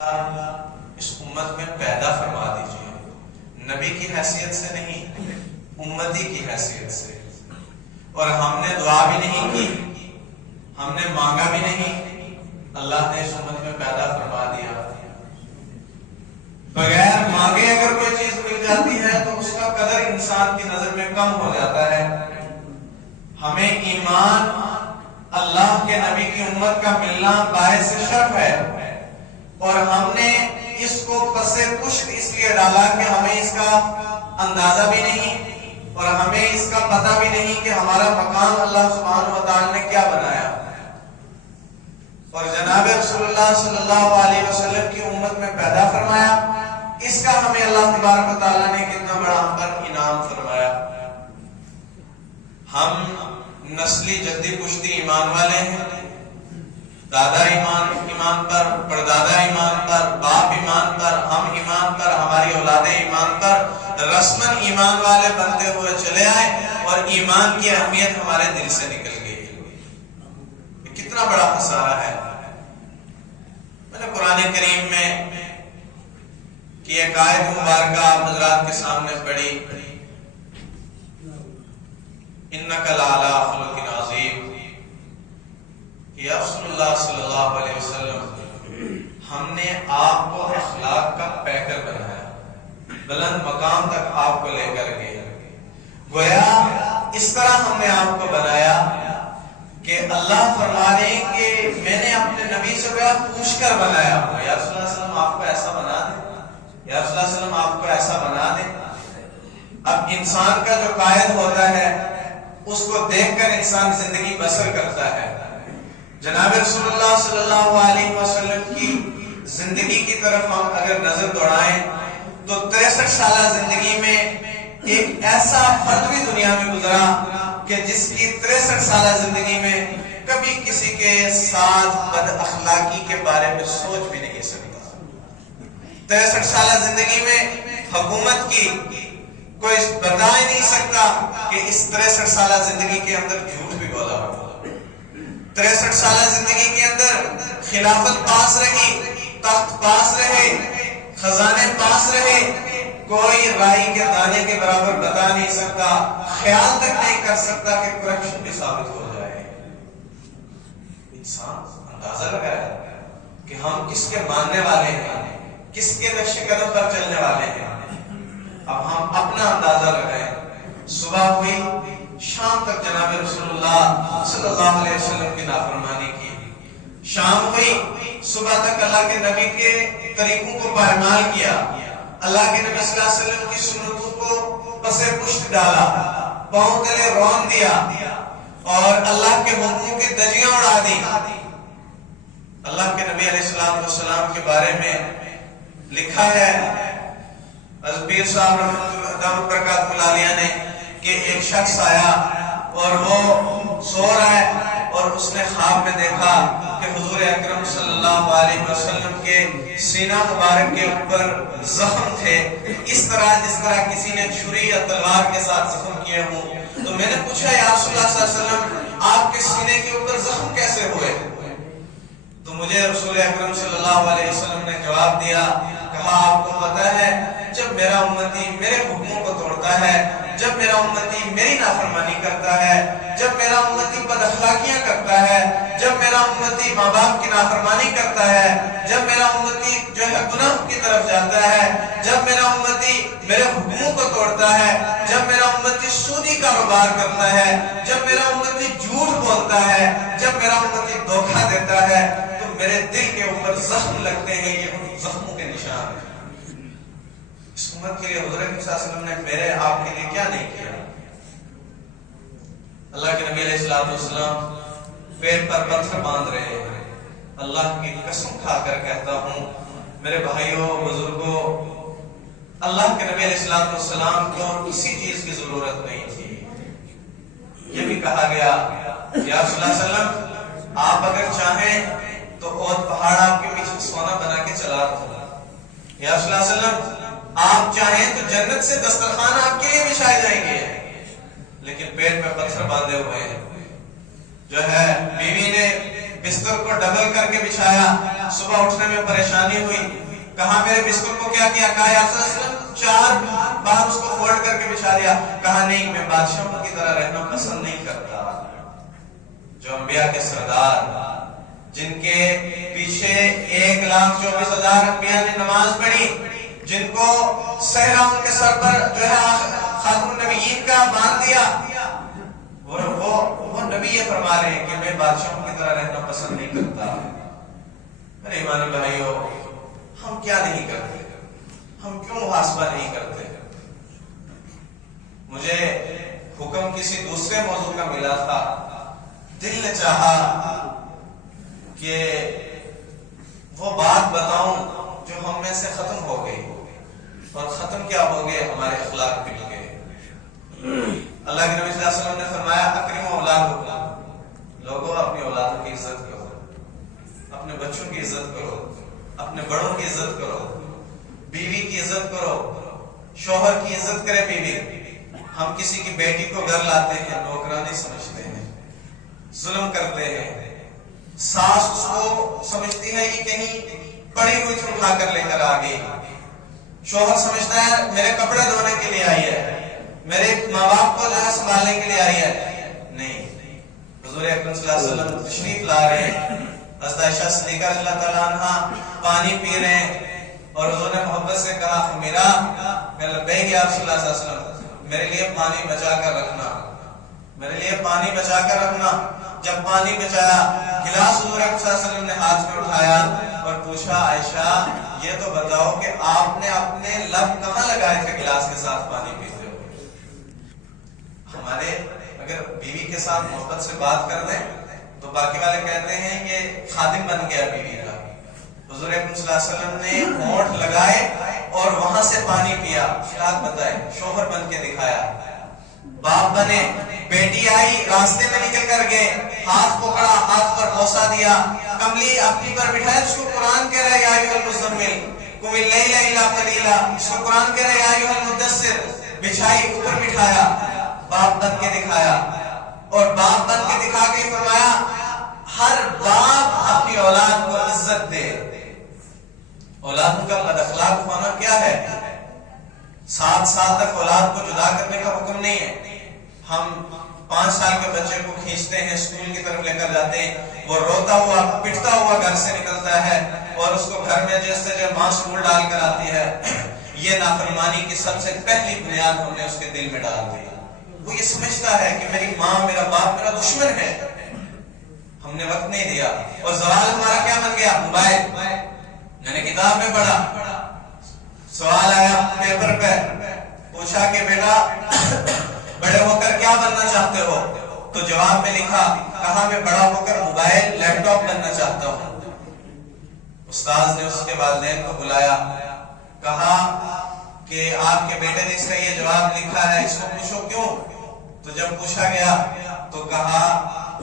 اس امت میں پیدا فرما دیجیے، نبی کی حیثیت سے نہیں، امتی کی حیثیت سے۔ اور ہم نے دعا بھی نہیں کی، ہم نے مانگا بھی نہیں، اللہ نے اس امت میں پیدا فرما دیا۔ بغیر مانگے اگر کوئی چیز مل جاتی ہے تو اس کا قدر انسان کی نظر میں کم ہو جاتا ہے۔ ہمیں ایمان اللہ کے نبی کی امت کا ملنا باعث شرف ہے، اور ہم نے اس کو پسے پشت اس لیے ڈالا کہ ہمیں اس کا اندازہ بھی نہیں اور ہمیں اس کا پتہ بھی نہیں کہ ہمارا مقام اللہ سبحانہ و تعالی نے کیا بنایا۔ اور جناب رسول اللہ صلی اللہ علیہ وسلم کی امت میں پیدا فرمایا، اس کا ہمیں اللہ تبارک و تعالی نے کتنا بڑا ہم پر انعام فرمایا۔ ہم نسلی جدی پشتی ایمان والے ہیں، دادا ایمان پر، پردادا ایمان پر، باپ ایمان پر، ہم ایمان پر، ہماری اولادیں ایمان پر رسماً ایمان والے بنتے ہوئے چلے آئے، اور ایمان کی اہمیت ہمارے دل سے نکل گئی۔ یہ کتنا بڑا خسارہ ہے۔ میں نے قرآن کریم میں کی ایک آیت مبارکہ آپ حضرات کے سامنے پڑھی، اِنَّكَ لَعَلَىٰ خُلُقٍ عَظِيمٍ، کہ رسول اللہ صلی اللہ علیہ وسلم ہم نے آپ کو اخلاق کا پیکر بنایا، بلند مقام تک آپ کو لے کر گئے۔ گویا اس طرح ہم نے آپ کو بنایا کہ اللہ فرما رہے ہیں کہ میں نے اپنے نبی سے گویا پوچھ کر بنایا، یا رسول اللہ صلی اللہ علیہ وسلم آپ کو ایسا بنا دیں، یا رسول اللہ صلی اللہ علیہ وسلم آپ کو ایسا بنا دیں۔ اب انسان کا جو قائد ہوتا ہے اس کو دیکھ کر انسان زندگی بسر کرتا ہے۔ جناب رسول اللہ صلی اللہ علیہ وسلم کی زندگی کی طرف ہم اگر نظر دوڑائیں تو 63 سالہ زندگی میں ایک ایسا فرد بھی دنیا میں گزرا کہ جس کی 63 سالہ زندگی میں کبھی کسی کے ساتھ بد اخلاقی کے بارے میں سوچ بھی نہیں سکتا۔ 63 سالہ زندگی میں حکومت کی کوئی بتا ہی نہیں سکتا کہ اس 63 سالہ زندگی کے اندر جھوٹ بھی بولا ہوگا۔ 63 سالہ زندگی کے اندر خلافت پاس رہی، تخت پاس رہے، خزانے پاس رہے، کوئی رائی کے دانے کے برابر بتا نہیں سکتا، خیال تک نہیں کر سکتا کہ کرپشن بھی ثابت ہو جائے۔ انسان اندازہ لگایا کہ ہم کس کے ماننے والے ہیں، کس کے نقش قدم پر چلنے والے ہیں۔ اب ہم اپنا اندازہ لگائیں۔ صبح ہوئی، شام تک جناب رسول اللہ صلی اللہ علیہ وسلم کی نافرمانی کی، شام ہوئی، صبح تک اللہ کے نبی کے طریقوں کو پائمال کیا، اللہ کے نبی صلی اللہ علیہ وسلم کی سنتوں کو پسے پشت ڈالا، پاؤں تلے رون دیا، اور اللہ کے حکموں کی دجیاں اڑا دی۔ اللہ کے نبی علیہ السلام کے بارے میں لکھا ہے حضرت پیر صاحب رحمۃ اللہ برکاتہ العالیہ نے کہ ایک شخص آیا اور وہ سو رہا ہے، اور اس نے خواب میں دیکھا کہ حضور اکرم صلی اللہ علیہ وسلم کے سینہ مبارک کے اوپر زخم تھے، اس طرح جس طرح کسی نے چھری یا تلوار کے ساتھ زخم کیے ہوں۔ تو میں نے پوچھا یا رسول اللہ صلی اللہ علیہ وسلم آپ کے سینے کے اوپر زخم کیسے ہوئے؟ تو مجھے رسول اکرم صلی اللہ علیہ وسلم نے جواب دیا، کہا آپ کو پتہ ہے جب میرا امتی میرے حکموں کو توڑتا ہے، جب میرا امتی میری نافرمانی کرتا ہے، جب میرا امتی بد اخلاقیاں کرتا ہے، جب میرا امتی ماں باپ کی نافرمانی کرتا ہے، جب میرا امتی جو ہے گناہ کی طرف جاتا ہے، جب میرا امتی میرے حکموں کو توڑتا ہے، جب میرا امتی سودی کاروبار کرتا ہے، جب میرا امتی جھوٹ بولتا ہے، جب میرا امتی دھوکہ دیتا ہے، تو میرے دل کے اوپر زخم لگتے ہیں۔ یہ ان زخموں کے نشان ہیں۔ اس امت کے لیے حضور صلی اللہ علیہ وسلم نے میرے آپ کے لیے کیا نہیں کیا؟ اللہ کے نبی علیہ السلام پیٹ پر پتھر باندھ رہے ہیں۔ اللہ کی قسم کھا کر کہتا ہوں میرے بھائیوں بزرگوں، اللہ کے نبی علیہ السلام کو کسی چیز کی ضرورت نہیں تھی۔ یہ بھی کہا گیا یا رسول اللہ صلی اللہ علیہ وسلم آپ اگر چاہیں تو اوت پہاڑ آپ کے پیچھے سونا بنا کے چلا دو، یا رسول اللہ صلی اللہ علیہ وسلم آپ چاہیں تو جنت سے دسترخوان آپ کے لیے بچھائے جائیں گے، لیکن پیٹ میں پتھر باندھے ہوئے ہیں۔ جو ہے بیوی نے بستر کو ڈبل کر کے بچھایا، صبح اٹھنے میں پریشانی ہوئی، کہا میرے بستر کو کیا کیا؟ کہا یا رسول اللہ 4 بار اس کو فولڈ کر کے بچھا دیا۔ کہا نہیں، میں بادشاہوں کی طرح رہنا پسند نہیں کرتا۔ جو انبیاء کے سردار، جن کے پیچھے 1,24,000 انبیاء نے نماز پڑھی، جن کو صحرا ان کے سر پر جو ہے خاتم النبیین کا باندھ دیا، وہ نبی یہ فرما رہے ہیں کہ میں بادشاہوں کی طرح رہنا پسند نہیں کرتا۔ میرے ایمانی بھائیو، ہم کیا نہیں کرتے؟ ہم کیوں محاسبہ نہیں کرتے؟ مجھے حکم کسی دوسرے موضوع کا ملا تھا، دل نے چاہا کہ وہ بات بتاؤں جو ہم میں سے ختم ہو گئی، اور ختم کیا ہو گئے؟ ہمارے اخلاق مل گئے۔ اللہ کے نبی صلی اللہ علیہ وسلم نے فرمایا اکرموا اولادکم، لوگوں اپنی اولادوں کی عزت کرو، اپنے بچوں کی عزت کرو، اپنے بڑوں کی عزت کرو، بیوی کی عزت کرو، شوہر کی عزت کرے بیوی۔ ہم کسی کی بیٹی کو گھر لاتے ہیں، نوکرانی سمجھتے ہیں، ظلم کرتے ہیں۔ ساس اس کو سمجھتی ہے یہ کہیں پڑی ہوئی اٹھا کر لے کر آ گئی، شوہر سمجھتا ہے میرے کپڑے دھونے کے لیے آئی ہے، میرے ماں باپ کو جو ہے سنبھالنے کے لیے آئی ہے۔ نہیں، حضور اکرم صلی اللہ علیہ وسلم تشریف لا رہے ہیں، حضرت عائشہ صدیقہ رضی اللہ تعالیٰ عنہ پانی پی رہے ہیں، اور حضور نے محبت سے کہا میرا لبیک یا رسول اللہ صلی اللہ علیہ وسلم، میرے لیے پانی بچا کر رکھنا، میرے لیے پانی بچا کر رکھنا۔ جب پانی بچایا، گلاس حضور اکرم صلی اللہ علیہ وسلم نے ہاتھ میں اٹھایا اور پوچھا عائشہ یہ تو بتاؤ کہ آپ نے اپنے لب کہاں لگائے تھے گلاس کے ساتھ پانی پیتے ہوئے؟ ہمارے اگر بیوی کے ساتھ محبت سے بات کر دیں تو باقی والے کہتے ہیں یہ خادم بن گیا بیوی کا۔ حضور اکرم صلی اللہ علیہ وسلم نے ہونٹ لگائے اور وہاں سے پانی پیا۔ اخلاق بتائے، شوہر بن کے دکھایا، باپ بنے۔ بیٹی آئی، راستے میں نکل کر گئے، ہاتھ پکڑا، ہاتھ پر بوسہ دیا، کملی اپنی پر بٹھایا، اس کو قرآن کہہ رہا ہے یا ایھا المزمل قم اللیل الا قلیلا، اس کو قرآن کہہ رہا ہے یا ایھا المدثر، بچھائی، اوپر بٹھایا، باپ بن کے دکھایا۔ اور باپ بن کے دکھا کے فرمایا ہر باپ اپنی اولاد کو عزت دے۔ اولادوں کا بد اخلاق ہونا کیا ہے؟ 7 سال تک اولاد کو جدا کرنے کا حکم نہیں ہے۔ ہم 5 سال کے بچے کو کھینچتے ہیں، اسکول کی طرف لے کر جاتے ہیں، وہ روتا ہوا پٹتا ہوا گھر سے نکلتا ہے، اور اس کو گھر میں جیسے ماں اسکول ڈال کر آتی ہے۔ یہ نافرمانی کی سب سے پہلی بنیاد ہم نے اس کے دل میں ڈال دی۔ وہ یہ سمجھتا ہے کہ میری ماں، میرا باپ میرا دشمن ہے۔ ہم نے وقت نہیں دیا، اور زوال ہمارا کیا بن گیا؟ موبائل۔ میں نے کتاب میں پڑھا، سوال آیا پیپر پہ، پوچھا کہ بیٹا بڑے ہو کر کیا بننا چاہتے ہو؟ تو جواب میں لکھا، کہا میں بڑا ہو کر موبائل لیپ ٹاپ بننا چاہتا ہوں۔ استاذ نے اس کے والدین کو بلایا، کہا کہ آپ کے بیٹے نے اس کا یہ جواب لکھا ہے، اس کو پوچھو کیوں؟ تو جب پوچھا گیا تو کہا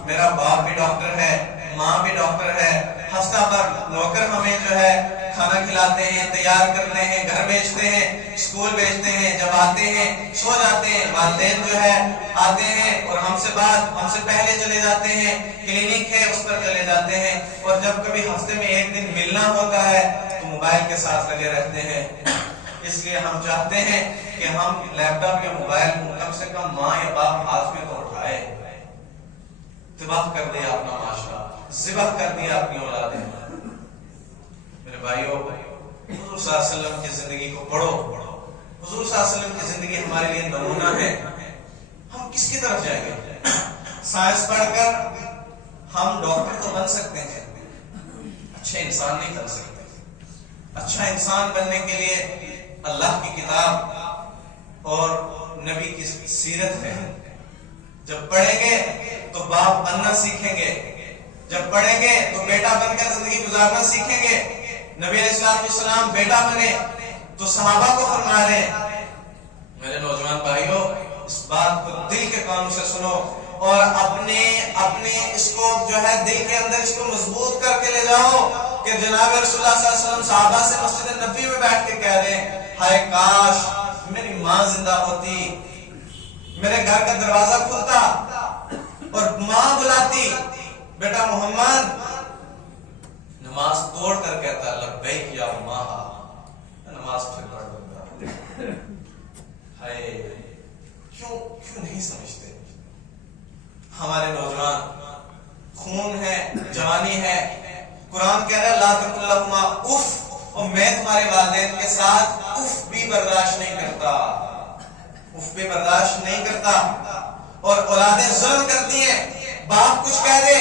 میرا باپ بھی ڈاکٹر ہے، ماں بھی ڈاکٹر ہے، ہفتہ بھر نوکر ہمیں جو ہے کھانا کھلاتے ہیں، تیار کرتے ہیں، گھر بھیجتے ہیں، اسکول بھیجتے ہیں، جب آتے ہیں سو جاتے ہیں، والدین جو ہے آتے ہیں اور ہم سے پہلے چلے جاتے ہیں، کلینک ہے اس پر چلے جاتے ہیں، اور جب کبھی ہفتے میں 1 دن ملنا ہوتا ہے تو موبائل کے ساتھ لگے رہتے ہیں۔ اس لیے ہم چاہتے ہیں کہ ہم لیپ ٹاپ یا موبائل کو کم سے کم ماں یا باپ ہاتھ میں تو اٹھائے۔ تباہ کر دیا اپنا معاشرہ، ذبح کر دیا اپنی اولادیں۔ میرے بھائیو، حضور صلی اللہ علیہ وسلم کی زندگی کو پڑھو۔ حضور صلی اللہ علیہ وسلم کی زندگی ہمارے لیے نمونہ ہے۔ ہم کس کی طرف جائیں گے؟ سائنس پڑھ کر ہم ڈاکٹر تو بن سکتے ہیں، اچھے انسان نہیں بن سکتے۔ اچھا انسان بننے کے لیے اللہ کی کتاب اور نبی کی سیرت ہے۔ جب پڑھیں گے تو باپ بننا سیکھیں گے، جب پڑھیں گے تو بیٹا بن کر زندگی گزارنا سیکھیں گے۔ نبی علیہ السلام بیٹا بنے تو صحابہ کو فرما رہے ہیں۔ میرے نوجوان بھائیوں، اس بات کو دل کے کانوں سے سنو اور اپنے اس کو جو ہے دل کے اندر اس کو مضبوط کر کے لے جاؤ کہ جناب رسول اللہ صلی اللہ علیہ وسلم صحابہ سے مسجد نبوی میں بیٹھ کے کہہ رہے ہیں، ہائے کاش میری ماں زندہ ہوتی، میرے گھر کا دروازہ کھلتا اور ماں بلاتی بیٹا محمد نماز توڑ کر کہتا لبیک یا امہا، نماز پھر پڑھ لوں گا۔ ہائے کیوں نہیں سمجھتے؟ ہمارے نوجوان خون ہے، جوانی ہے، قرآن کہہ رہا ہے لا تقل لہما اف، اور میں تمہارے والدین کے ساتھ اف بھی برداشت نہیں کرتا، اف بھی برداشت نہیں کرتا۔ اور اولادیں ظلم کرتی ہیں، باپ کچھ کہہ دے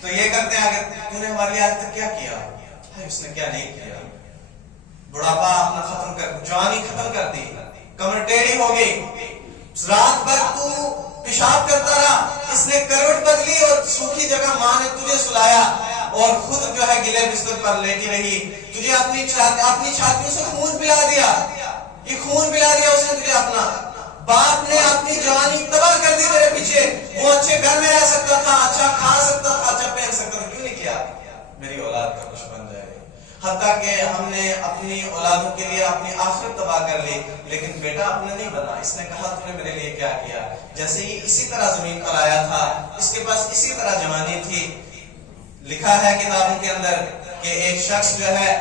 تو یہ کرتے ہیں اگر تو نے ہماری آج تک کیا کیا، اس نے کیا نہیں کیا۔ بڑھاپا اپنا ختم کر، جوانی ختم کر دی، کمر ٹیڑھی ہو گئی، رات بھر تو پیشاب کرتا رہا، اس نے کروٹ بدلی اور سوکھی جگہ ماں نے تجھے سلایا اور خود جو ہے گلے بستر پر لیٹی رہی، تجھے اپنی چھاتیوں سے خون پلا دیا، یہ خون پلا دیا اس نے تجھے اپنا۔ باپ نے اپنی جوانی تباہ کر دی تیرے پیچھے، وہ اچھے گھر میں رہ سکتا تھا، اچھا کھا سکتا تھا، اچھا پہن سکتا تھا، کیوں نہیں کیا؟ میری اولاد کا کچھ بن جائے۔ حتیٰ کہ ہم نے اپنی اولادوں کے لیے اپنی آخرت تباہ کر لی، لیکن بیٹا اپنے نہیں بنا۔ اس نے کہا تو نے میرے لیے کیا کیا؟ جیسے ہی اسی طرح زمین پر آیا تھا، اس کے پاس اسی طرح جوانی تھی۔ لکھا ہے کتابوں کے اندر کہ ایک شخص جو ہے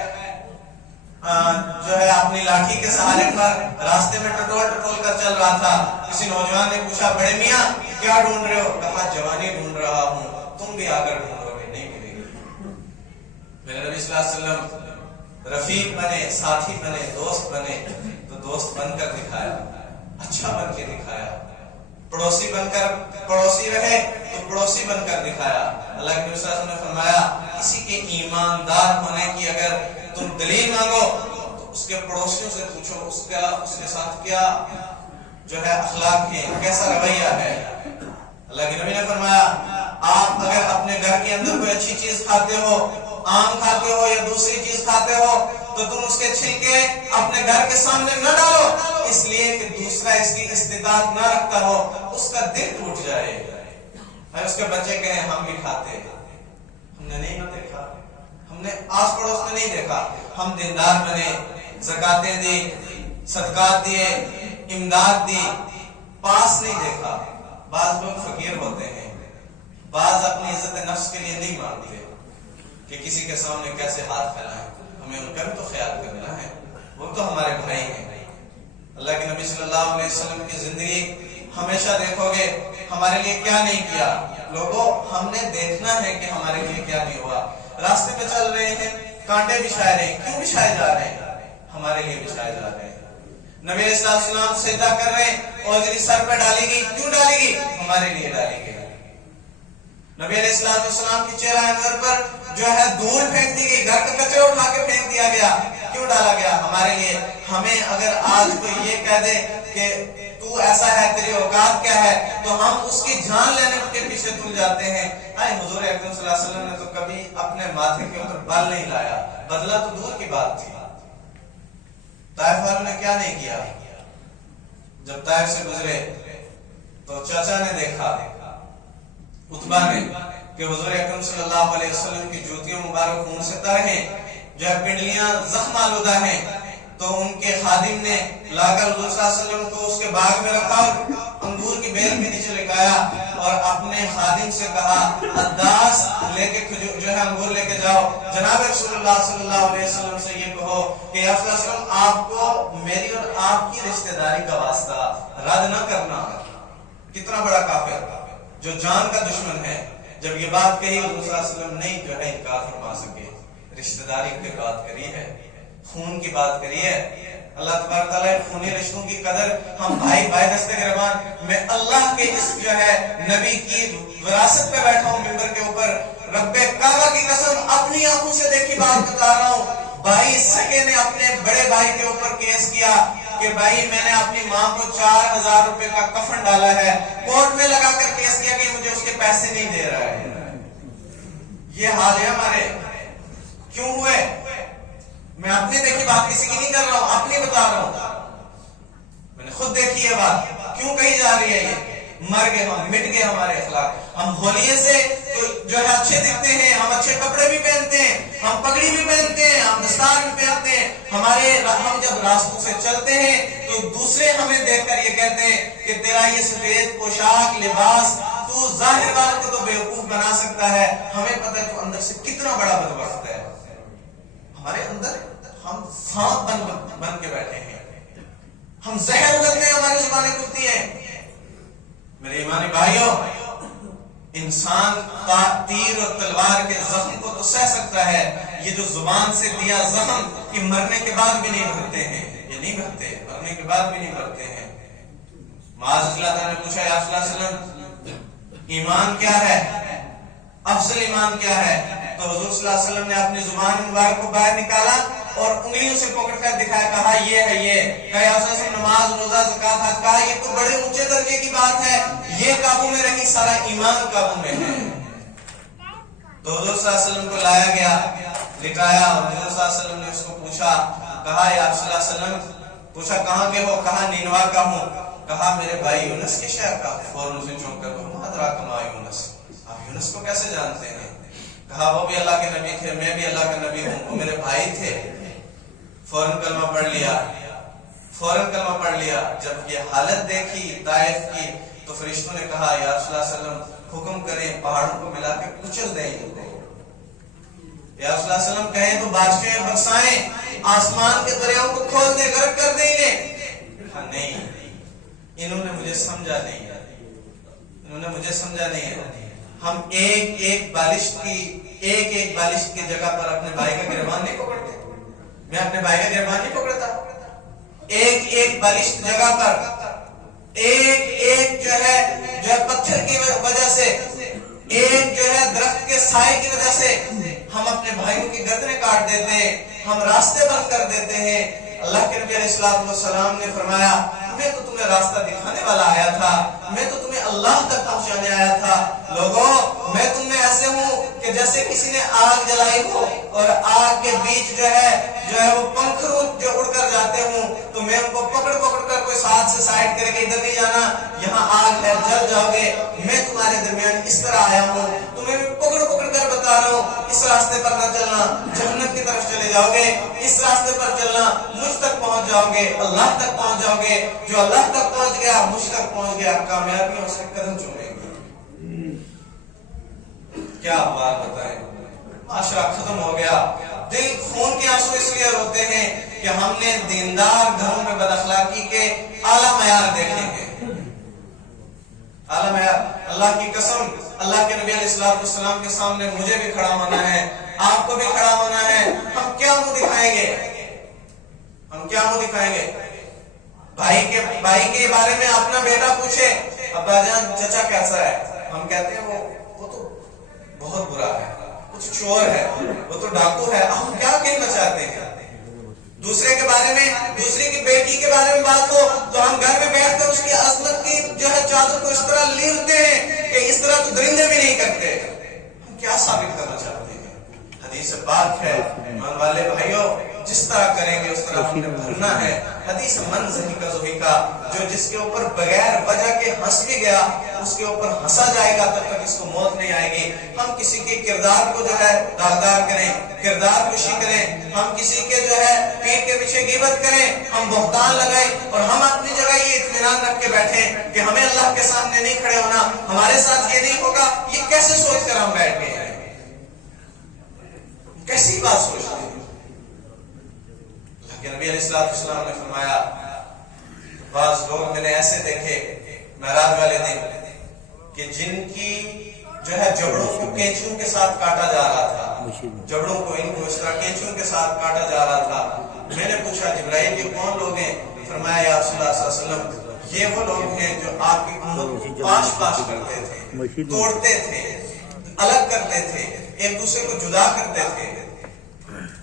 اپنی لاٹھی کے سہارے پر راستے میں ٹٹول کر چل رہا تھا۔ کسی نوجوان نے پوچھا بڑے میاں کیا ڈھونڈ رہے ہو؟ کہا جوانی ڈھونڈ رہا ہوں، تم بھی آ کر ڈھونڈو گے، نہیں ملے گی۔ میرے نبی صلی اللہ علیہ وسلم رفیق بنے، ساتھی بنے، دوست بنے تو دوست بن کر دکھایا، اچھا بن کے دکھایا۔ پڑوسی بن کر پڑوسی رہے تو پڑوسی بن کر دکھایا۔ اللہ کے نبی صلی اللہ علیہ وسلم نے فرمایا کسی کے ایماندار ہونے کی اگر تم دلیل مانگو تو اس کے پڑوسیوں سے پوچھو اس کے ساتھ کیا جو ہے اخلاق ہے، کیسا رویہ ہے۔ اللہ کے نبی نے فرمایا آپ اگر اپنے گھر کے اندر کوئی اچھی چیز کھاتے ہو، آم کھاتے ہو یا دوسری چیز کھاتے ہو تو تم اس کے چھلکے اپنے گھر کے سامنے نہ ڈالو، اس لیے کہ دوسرا اس کی استطاعت نہ رکھتا ہو، اس کا دل ٹوٹ جائے۔ اس کے بچے کہیں ہم بھی کھاتے ہیں، ہم نے نہیں دیکھا، ہم نے آس پڑوس میں نہیں دیکھا، ہم دیندار بنے، زکاتیں دی، صدقات دیے، امداد دی، پاس نہیں دیکھا۔ بعض لوگ فقیر ہوتے ہیں، بعض اپنی عزت نفس کے لیے نہیں مانتے کہ کسی کے سامنے کیسے ہاتھ پھیلائیں، ہمیں ان کا بھی تو خیال کرنا ہے، وہ تو ہمارے بھائی ہیں۔ اللہ کے نبی صلی اللہ علیہ وسلم کی زندگی ہمیشہ دیکھو گے ہمارے لیے کیا نہیں کیا۔ لوگوں ہم نے دیکھنا ہے کہ ہمارے لیے کیا نہیں ہوا۔ راستے پہ چل رہے ہیں، کانٹے بچھائے رہے ہیں، کیوں بچھائے جا رہے ہیں؟ ہمارے لیے بچھائے جا رہے ہیں۔ نبی علیہ السلام سجدہ کر رہے ہیں اور سر پہ ڈالی گئی، کیوں ڈالی گئی؟ ہمارے لیے ڈالی گئی۔ نبی علیہ السلام کی چہرہ انور پر جو ہے دھول پھینک دی گئی، گھر کا کچرا اٹھا کے پھینک دیا گیا، کیوں ڈالا گیا؟ ہمارے لیے۔ ہمیں اگر آج کوئی یہ کہہ دے کہ تو ایسا ہے، تیری اوقات کیا ہے، تو ہم اس کی جان لینے کے پیچھے تل جاتے ہیں۔ حضور اکرم صلی اللہ علیہ وسلم نے تو کبھی اپنے ماتھے کے اوپر بال نہیں لایا، بدلہ تو دور کی بات تھی۔ طائف والوں نے کیا نہیں کیا؟ جب طائف سے گزرے تو چاچا نے دیکھا، عتبہ نے، کہ حضور اکرم صلی اللہ علیہ وسلم کی جوتیوں مبارک خون سے تر ہیں، جو ہے پنڈلیاں زخم آلودہ ہیں، تو ان کے خادم نے لا کر حضور صلی اللہ علیہ وسلم کو اس کے باغ میں رکھا اور انگور کی بیل کے نیچے لگایا اور اپنے خادم سے کہا اداس لے کے جو ہے انگور لے کے جاؤ، جناب رسول اللہ صلی اللہ علیہ وسلم سے یہ کہو کہ یا صلی اللہ علیہ وسلم آپ کو میری اور آپ کی رشتہ داری کا واسطہ رد نہ کرنا۔ کتنا بڑا کافر جو جان کا دشمن ہے، جب یہ بات کہی حضور صلی اللہ علیہ وسلم نہیں جو ہے انکار فرما سکے۔ رشتہ داری کی بات کری ہے، خون کی بات کری ہے۔ اللہ تبارک تعالیٰ خونی رشتوں کی قدر ہم بھائی دستے گربان میں اللہ کے اس جو ہے نبی کی وراثت پہ بیٹھا ہوں ممبر کے اوپر، رب کعبہ کی قسم اپنی آنکھوں سے دیکھی بات بتا رہا ہوں۔ بھائی سکے نے اپنے بڑے بھائی کے اوپر کیس کیا کہ بھائی میں نے اپنی ماں کو 4000 روپے کا کفن ڈالا ہے، کورٹ میں لگا کر کیس کیا کہ مجھے اس کے پیسے نہیں دے رہا ہے۔ یہ حال ہے ہمارے۔ کیوں ہوئے؟ میں اپنی دیکھی بات کسی کی نہیں کر رہا ہوں، اپنی بتا رہا ہوں، میں نے خود دیکھی ہے بات۔ کیوں کہی جا رہی ہے یہ؟ مر گئے ہم، مٹ گئے ہمارے اخلاق۔ ہم ہولیے سے جو ہے اچھے دکھتے ہیں، ہم اچھے کپڑے بھی پہنتے ہیں، ہم پگڑی بھی پہنتے ہیں، ہم دستار بھی پہنتے ہیں، ہم جب راستوں سے چلتے ہیں تو دوسرے ہمیں دیکھ کر یہ کہتے ہیں کہ تیرا یہ سفید پوشاک لباس تو ظاہر والوں کو تو بیوقوف بنا سکتا ہے، ہمیں پتہ ہے تو اندر سے کتنا بڑا بدبخت ہے. ہمارے اندر ہم سانپ بن کے بیٹھے ہیں، ہم زہر اگلتے ہیں، ہماری زبانیں کھلتی ہیں. میرے ایمانی بھائیوں، انسان کا تیر اور تلوار کے زخم کو تو سہ سکتا ہے، یہ جو زبان سے دیا زخم کہ مرنے کے بعد بھی نہیں بھرتے ہیں، یہ نہیں بھرتے، مرنے کے بعد بھی نہیں بھرتے ہیں. معاذ اللہ تعالیٰ نے پوچھا یا رسول اللہ صلی اللہ علیہ وسلم ایمان کیا ہے، افضل ایمان کیا ہے؟ تو حضور صلی اللہ علیہ وسلم نے اپنی زبان مبارک کو باہر نکالا اور انگلیوں سے پکڑ کر دکھایا، کہا یہ ہے، یہ کہا یا رسول اللہ صلی اللہ علیہ وسلم نماز، روزہ، زکات، حج، کہا یہ تو بڑے اونچے درجے کی بات ہے، یہ قابو میں رہی، سارا ایمان قابو میں ہے. تو حضور صلی اللہ علیہ وسلم کو لایا گیا، لٹایا، اور حضور صلی اللہ علیہ وسلم نے اس کو پوچھا، کہا یا رسول اللہ صلی اللہ علیہ وسلم، پوچھا کہاں کے ہو؟ کہا نینوا کا ہوں. کہا میرے بھائی یونس کے شہر کا. فوراً اسے چونک کر کہا ادراک ما یونس، آپ یونس کو کیسے جانتے ہیں؟ کہا وہ بھی اللہ کے نبی تھے، میں بھی اللہ کا نبی ہوں، وہ میرے بھائی تھے. فوراً کلمہ پڑھ لیا، فوراً کلمہ پڑھ لیا. جب یہ حالت دیکھی طائف کی تو فرشتوں نے کہا یا رسول اللہ صلی اللہ علیہ وسلم حکم کریں پہاڑوں کو ملا کے کچل دیں. یا رسول اللہ صلی اللہ علیہ وسلم کہیں تو بارشیں برسائیں، آسمان کے دریاؤں کو کھول دیں، غرق کر دیں انہیں. کہا نہیں، انہوں نے مجھے سمجھا نہیں، انہوں نے مجھے سمجھا نہیں. ہم ایک ایک بالشت کی جگہ پر اپنے بھائی کا گریبان نہیں پکڑتے. میں اپنے بھائی کا گریبان نہیں پکڑتا. ایک ایک بالشت جگہ پر ایک جو ہے پتھر کی وجہ سے، ایک جو ہے درخت کے سائے کی وجہ سے ہم اپنے بھائیوں کی گردنیں کاٹ دیتے ہیں، ہم راستے بند کر دیتے ہیں. اللہ کے نبی علیہ السلام نے فرمایا میں تو تمہیں راستہ دکھانے والا آیا تھا، میں تو تمہیں اللہ تک پہنچانے آیا تھا. لوگوں میں تم میں ایسے ہوں کہ جیسے کسی نے آگ جلائی ہو اور آگ کے بیچ جو ہے وہ پنکھروں جو اڑ کر جاتے ہوں، تو میں ان کو پکڑ کر کوئی ساتھ سے سائڈ کرے کہ ادھر نہیں جانا، یہاں آگ ہے، جل جاؤ گے. میں تمہارے درمیان اس طرح آیا ہوں، تمہیں پکڑ کر بتا رہا ہوں اس راستے پر نہ چلنا، جہنم کی طرف چلے جاؤ گے. اس راستے پر چلنا، مجھ تک پہنچ جاؤ گے، اللہ تک پہنچ جاؤ گے. جو اللہ تک پہنچ گیا مجھ تک پہنچ گیا، کامیابیوں سے قدم چومے گا. کیا بات بتائیں، معاشرہ ختم ہو گیا. دل خون کے آنسو اس لیے روتے ہیں کہ ہم نے دیندار گھروں میں بد اخلاقی کے اعلیٰ معیار دیکھے ہیں. اعلیٰ معیار، اللہ کی قسم، اللہ کے نبی علیہ السلام کے سامنے مجھے بھی کھڑا ہونا ہے، آپ کو بھی کھڑا ہونا ہے. ہم کیا منہ دکھائیں گے؟ ہم کیا منہ دکھائیں گے؟ بھائی کے بارے میں اپنا بیٹا پوچھے ابا جان چچا کیسا ہے، ہم کہتے ہیں وہ تو بہت برا ہے، کچھ چور ہے، وہ تو ڈاکو ہے. ہم کیا کہنا چاہتے ہیں؟ دوسرے کے بارے میں، دوسرے کی بیٹی کے بارے میں بات ہو تو ہم گھر میں بیٹھ کر اس کی عظمت کی جو ہے چادر کو اس طرح لیرتے ہیں کہ اس طرح تو درندے بھی نہیں کرتے. ہم کیا ثابت کرنا چاہتے ہیں؟ حدیث پاک ہے ایمان والے بھائیوں، جس طرح کریں گے اس طرح ہم نے بھرنا ہے. حدیث من ذہی کا ذوہی کا، جو جس کے اوپر بغیر وجہ کے ہنس بھی گیا اس کے اوپر ہنسا جائے گا تب تک اس کو موت نہیں آئے گی. ہم کسی کے کردار کو جو ہے داغدار کریں، کردار کشی کریں، ہم کسی کے جو ہے پیٹ کے پیچھے غیبت کریں، ہم بہتان لگائیں اور ہم اپنی جگہ یہ اطمینان رکھ کے بیٹھیں کہ ہمیں اللہ کے سامنے نہیں کھڑے ہونا، ہمارے ساتھ یہ نہیں ہوگا. یہ کیسے سوچ کر ہم بیٹھ گئے ہیں؟ کیسی بات سوچتے ہیں؟ کہ نبی علیہ السلام نے فرمایا بعض لوگ میں نے ایسے دیکھے معراج والے دن کہ جن کی جو ہے جبڑوں کو کینچیوں کے ساتھ کاٹا جا رہا تھا، جبڑوں کو ان کو اس طرح کینچیوں کے ساتھ کاٹا جا رہا تھا. میں نے پوچھا جبرائیل یہ کون لوگ ہیں؟ فرمایا یا رسول اللہ صلی اللہ علیہ وسلم یہ وہ لوگ ہیں جو آپ کی امت کو پاش کرتے تھے، توڑتے تھے، الگ کرتے تھے، ایک دوسرے کو جدا کرتے تھے.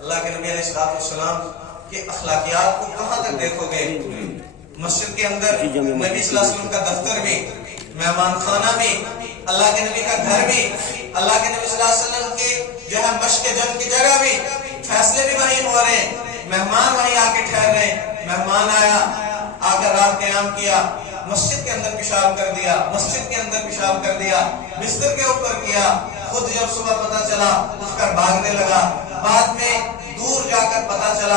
اللہ کے نبی علیہ السلام کہ اخلاقیات کو کہاں تک دیکھو گے؟ مسجد کے اندر نبی صلی اللہ علیہ وسلم کا دفتر بھی، مہمان خانہ بھی، اللہ کے نبی کا گھر بھی، اللہ کے نبی صلی اللہ علیہ وسلم کی جو ہے مشق جنگ کی جگہ بھی، فیصلے بھی وہیں ہو رہے ہیں، مہمان وہیں آ کے ٹھہر رہے ہیں. مہمان آیا، آ کر رات قیام کیا، مسجد کے اندر پیشاب کر دیا، مسجد کے اندر پیشاب کر دیا، بستر کے اوپر کیا. خود جب صبح پتا چلا اٹھ کر بھاگنے لگا، بعد میں دور جا کر پتا چلا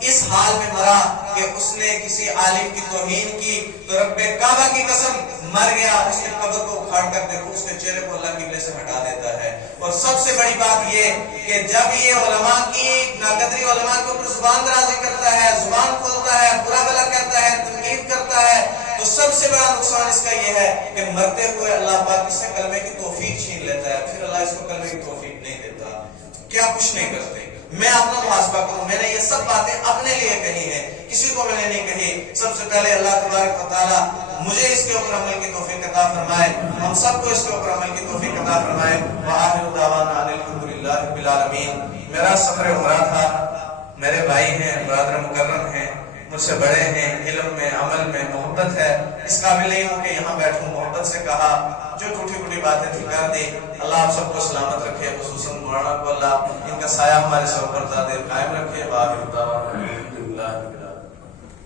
اس حال میں مرا کہ اس نے کسی عالم کی توہین کی تو رب کعبہ کی قسم مر گیا، اس کے قبر کو اکھاڑ کر دیکھو اس کے چہرے کو اللہ قبلے سے ہٹا دیتا ہے۔ اور سب سے بڑی بات یہ کہ جب یہ علماء کی ناقدری علماء کے اوپر زبان درازی کرتا ہے، زبان کھولتا ہے، برا بھلا کہتا ہے، تنقید کرتا ہے، تو سب سے بڑا نقصان اس کا یہ ہے کہ مرتے ہوئے اللہ پاک اس سے کلمے کی توفیق چھین لیتا ہے، پھر اللہ اس کو کلمے کی توفیق نہیں دیتا۔ کیا کچھ نہیں کرتے۔ میں اپنا محاسبہ کروں، میں نے یہ سب باتیں اپنے لیے کہی ہیں، کسی کو میں نے نہیں کہی۔ سب سے پہلے اللہ تبارک و تعالیٰ مجھے اس کے اوپر عمل کی توفیق عطا فرمائے، ہم سب کو اس کے اوپر عمل کی توفیق عطا فرمائے۔ وآخر دعوانا ان الحمدللہ رب العالمین۔ میرا سفر عمرہ تھا، میرے بھائی ہیں، برادر مکرم ہیں، مجھ سے بڑے ہیں، علم میں عمل میں محبت ہے، اس قابل نہیں ہوں کہ یہاں بیٹھوں، محبت سے کہا، جو ٹوٹی ٹوٹی باتیں تھی کر دی۔ اللہ آپ سب کو سلامت رکھے، خصوصاً مولانا کو اللہ ان کا سایہ ہمارے سر پر دے قائم رکھے۔ وآخر دعوانا الحمدللہ۔